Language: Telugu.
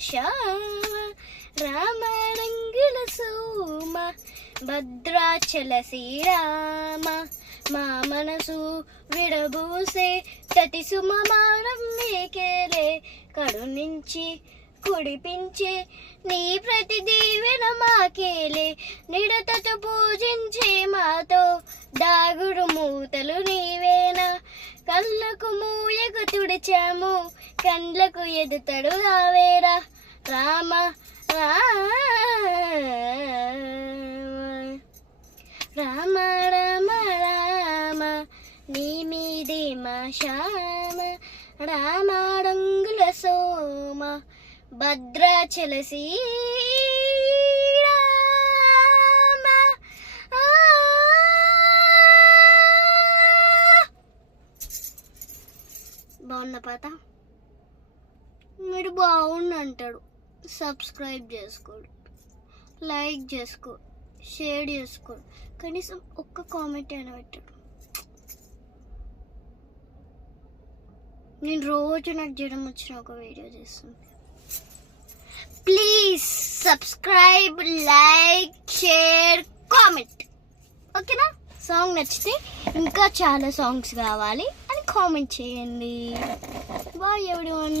శ్యామ రామ రంగుల సోమ భద్రాచల శ్రీరామ మా మనసు విడబూసే తటి సుమమానం నీకేలే కరుణించి కుడిపించే నీ ప్రతి దీవెన మాకేలే నిడతతో పూజించే మాతో దాగుడు మూతలు నీవేనా కళ్ళకు మూయకు తుడిచాము కండ్లకు ఎదుతడు రావేరా రామ రామ రామ రామ నీ మీదే మా శ్యామ రామ రంగుల సోమ భద్రాచల శ్రీరామ బాగున్న పాట మీరు బాగుంది అంటాడు సబ్స్క్రైబ్ చేసుకోడు లైక్ చేసుకో షేర్ చేసుకోడు కనీసం ఒక్క కామెంట్ అయినా పెట్టాడు నేను రోజు నాకు జ్వరం వచ్చిన ఒక వీడియో చేస్తుంది please subscribe like share comment ఓకేనా సాంగ్ నచ్చితే ఇంకా చాలా సాంగ్స్ కావాలి అని కామెంట్ చేయండి బాయ్ ఎవ్రీవన్